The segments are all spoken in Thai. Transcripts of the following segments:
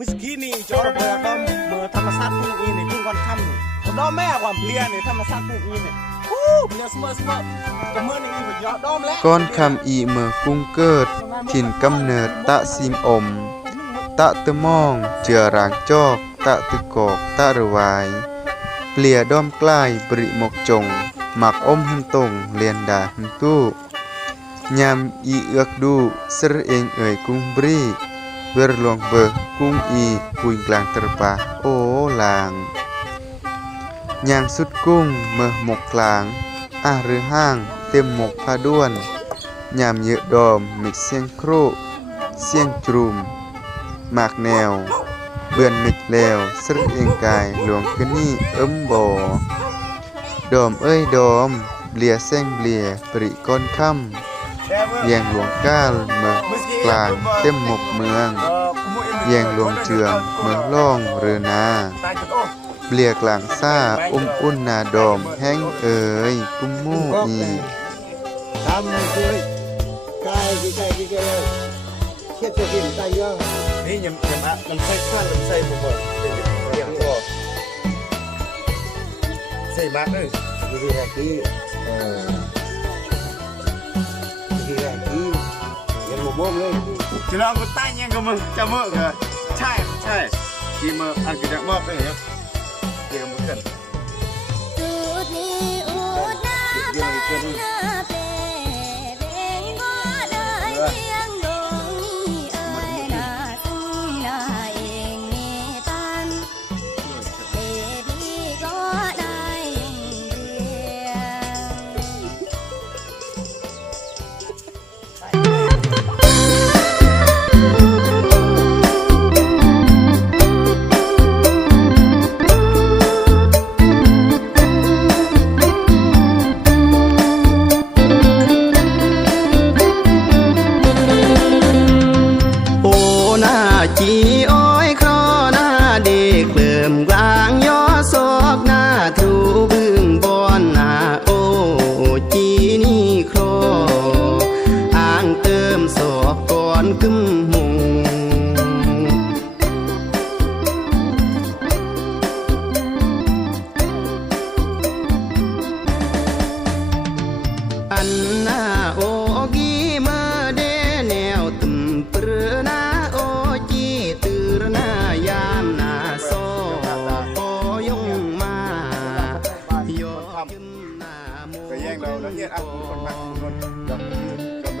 มื่อกี้นี่จอระเบิดก็เมื่อธรรมชาติพวกนี้นี่ยิ่งก่อนค่ำนี่ดอมแม่ความเพลียนี่ธรรมชาติพวกนี้นี่เพลียเสมอแต่เมื่อนี้มันยอดดอมแล้วก้อนคำอีเมื่อกุ้งเกิดถิ่นกำเนิดตะซิมอมตะตะมองเจือรางจอกตะตะกอกตะระวายเปลี่ยด้อมใกล้บริมกจงหมักอมหึงตงเลียนดาหึงตู้ยามอีเอือกดูสระเองเอ่ยกุ้งบรีเวรลวงเบอกุ้งอีปุยกลางตระปาโอลางยางสุดกุ้งเมื่อหมกกลางหรือห้างเต็มหมกผ้าด้วนยามเยอะดอมมิดเสียงโครเสียงจรุมหมากแนวเบือนมิดแล้วสระเองกายหลวงขึ้นนี่บ่ดอมเอ้ยดอมเบลียแซงเบลียปริก้อนค่ำแยงหลวงก้าลเมืองกลางเต็มหมกเมืองแยงหลวงเจืองเมืองล่องเรือนาเบลียกลางซ่าอุ่นนาดอมแห้งเอ๋ยกุ้มมู่อีทำเลยใกล้เลยเทียบตัวกินใส่เยอะนี่ยังอ่ะลำไส้ข้างลำไส้ผมบอกเรียงตัวใส่มากเลยดูดีแรงที่ยังบ่มเลยจะลองกูตั้งยังก็มึงจะเมื่อเลยใช่กี่เมื่ออันกี่จะเมื่อไปเหรอเดี๋ยวมึงกันจุดนี้อุดหน้าบ้านหน้าเปรย์เบ่งบ่ได้เลี้ยงดงนี่เอ้ยน่าซึ้งน่าเองนี่ปันเบบี้ก็ได้เรียจีอ้อยครอหน้าเด็กเบิ่มกลางย่อศอกหน้าทรูบึ้งบอนหน้าโอจีนี่ครออ่างเติมศอกก่อนกึมหงอันหน้าโอกีมาเดแนวตึมเปรือหน้าไปแย่งเราแล้วเนี่ยอ่ะคนมาคนจบ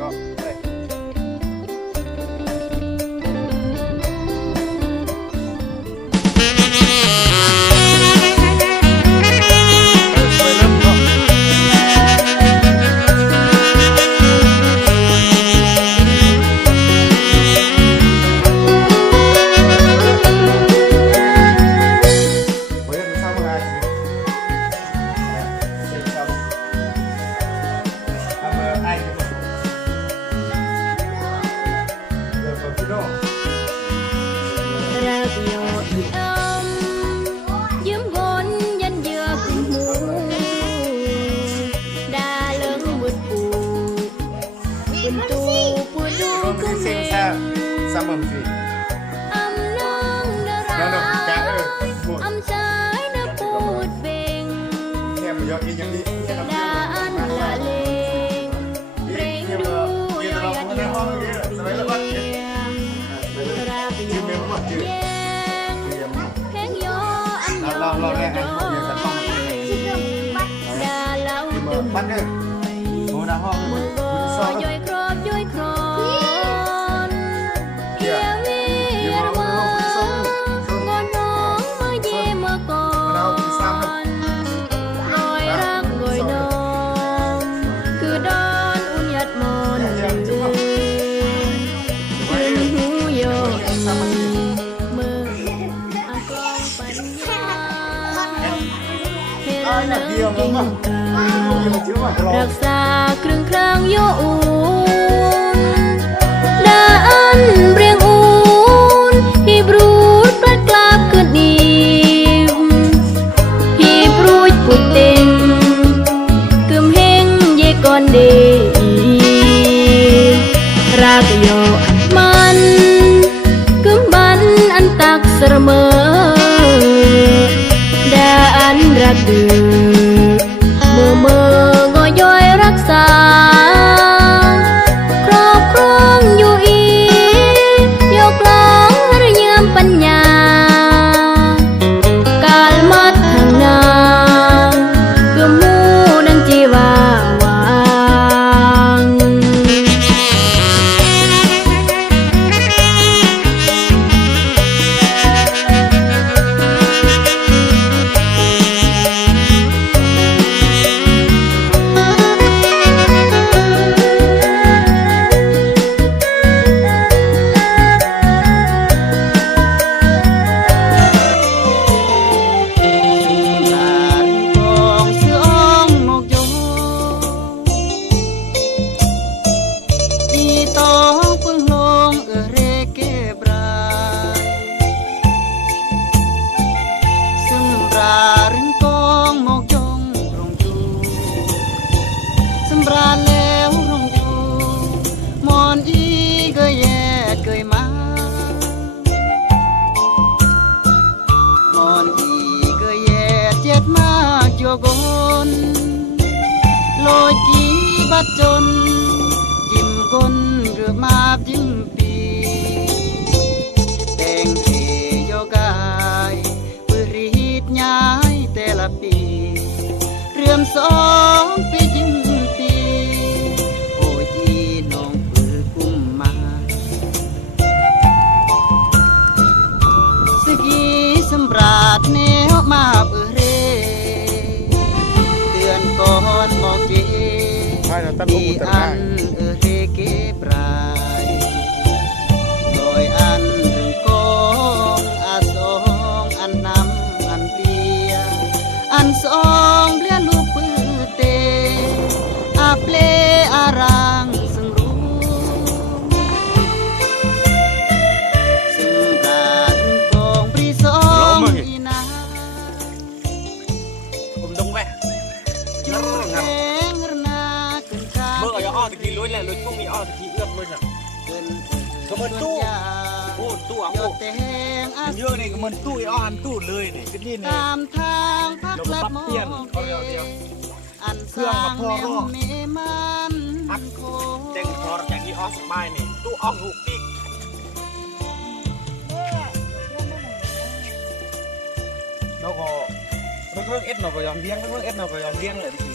ก็เลยSama mesti. Nano, kak Amsai na put beng. Nghe mà giọt yang đi. Daan laling. Bring du yo yan yo. Rap yo yang. Heng yo an yo. Lo nghe anh không giờ thành công. Da lau tum. Bắt đi. Ngồi đá ho. Yoi crop.รักษาเครื่องครางโยอุ่นด้านเรียงอุ่นฮีบรูดปลัดกลับขึ้นดีฮีบรูดปุดเต็งกึมเฮงเยก่อนเดรักโยอันมันกึมบันอันตัง เสมอแดนรักดื้อเมื่อก็ย้อยรักษาครอบครองอยู่อียกล้องหรือยืมปัญญากาลมัดทางนาคือมูนังจีวาวาง จนยิ้มก้นเรือมาบยิ้มปีแต่งเทโยกายปืรีดย้ายแต่ละปีเรื่อมสองปียิ้มปีโอ้ยีน้องปือกุ้มมาสกีสำราดแนวมาปือเรเตือนก่อนบอกเจมีอันเรเกปรายโดยอันถึงกองอาสองอันนำอันเปลี่ยอันสองเปลี่ยนลูกปื้อเตอาเปลอารางซึ่งรู้ซึ่งการกองปรีสองอีนาผมดงไปตะกี้ลุยแหละลุยพวกมีอ้อตะกี้เอื้อมลุยน่ะก็มันตู้โอ้ตู้อ่ะโอ้เยอะนี่ก็มันตู้อ้ออันตู้เลยนี่ก็นี่นี่ตามทางพักลัดมองอันเครื่องมาพอก็อัดเจ๋งพอจากที่อ้อสบายนี่ตู้อ้อหูปีกแล้วก็เรื่องเอ็ดเราก็ยอมเลี้ยงเรื่องเอ็ดเราก็ยอมเลี้ยงเลยที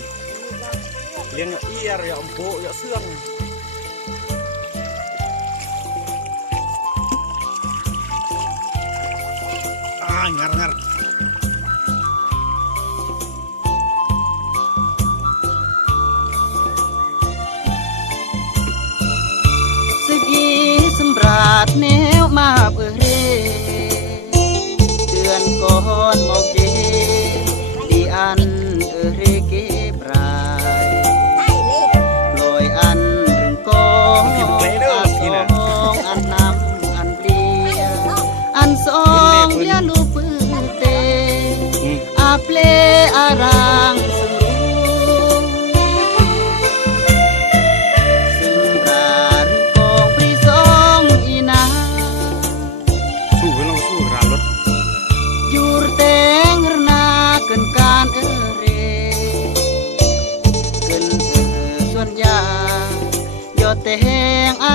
เลี้ยงเอียร์ยอมโบยอเสื่องงัดสกีสำราดแนวมาเปื่อเรเตือนก่อนมอกเจดีอันเรเกปรายลอยอันถึงกองอาสองอันนำอันเปลี่ยอันสองเลี้ยลูกปืนเตอาเปลอารางซึ่งรู้ซึ่งราหรือกองปรีสองอีนาสู้ให้เราสู้รารถยูรเตงรนาเกินการเรเกินส่วนยายอดแต่แหงอา